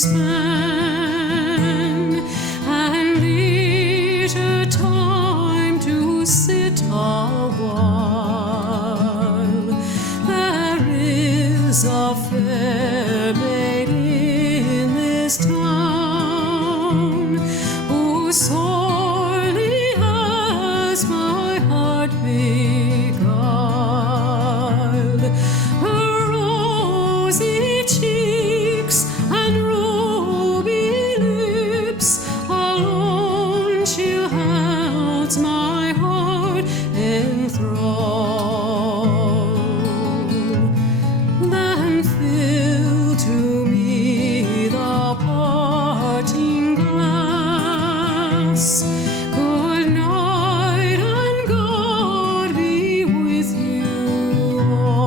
span, and leisure time to sit a while. There is a fair maid in this town who sorely has my heart beguiled. Her rosy cheeks and ruby lips alone she holds my heart in thrall. Then fill to me the parting glass. Good night and God be with you all.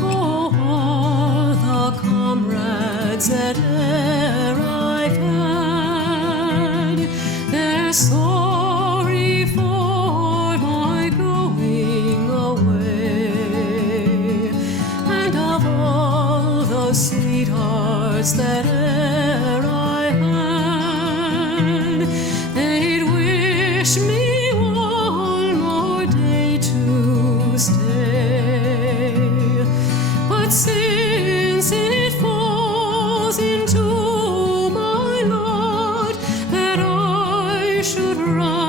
Oh, all the comrades that e'er I've had, they're sorry for my going away. And of all the sweethearts that e'er I had, they'd wish me one more day to stay. But since it falls into my lot that I should run